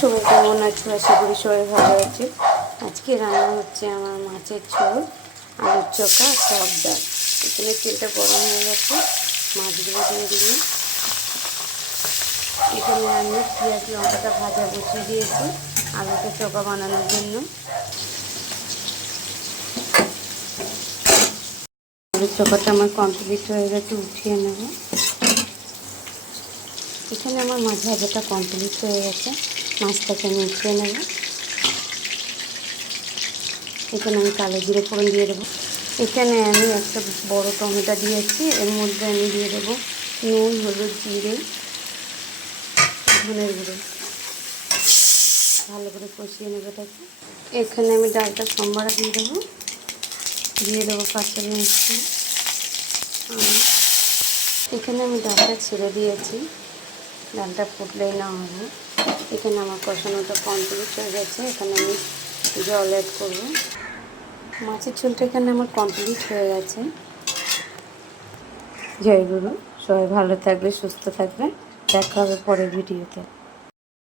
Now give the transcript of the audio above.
সবাই কেমন আছো আশা করি সবাই ভালো আছে। আজকে রান্না হচ্ছে আমার মাছের ঝোল, আলুর চোখা, টক ডাল। এখানে তেলটা গরম হয়ে গেছে, মাছগুলো দিয়ে দিবি এখানে আমি পেঁয়াজ লঙ্কাটা ভাজা বসিয়ে দিয়েছি আলুকে চোখা বানানোর জন্য। আলুর চোখাটা আমার কমপ্লিট হয়ে গেছে, উঠিয়ে নেব। এখানে আমার মাছ ভাজাটা কমপ্লিট হয়ে গেছে। মাছটাকে আমি উঠিয়ে নেব। এখানে আমি কালো জিরে ফোড়ন দিয়ে দেবো। এখানে আমি একটা বড় টমেটো দিয়েছি, এর মধ্যে আমি দিয়ে দেবো নুন, হলুদ জিরে ধনের গুঁড়ো। ভালো করে কষিয়ে নেব এটাকে। এখানে আমি ডালটা সোমবার দিয়ে দেবো। দিয়ে দেবো কাঁচা লঙ্কা। এখানে আমি ডালটা ছেড়ে দিয়েছি। ডালটা ফুটলেই না হবে এখানে আমার কষানোটা কমপ্লিট হয়ে গেছে। এখানে আমি জল অ্যাড করব। মাছের ঝোলটা এখানে আমার কমপ্লিট হয়ে গেছে। জয় গুরু। সবাই ভালো থাকবে, সুস্থ থাকবে। দেখা হবে পরের ভিডিওতে।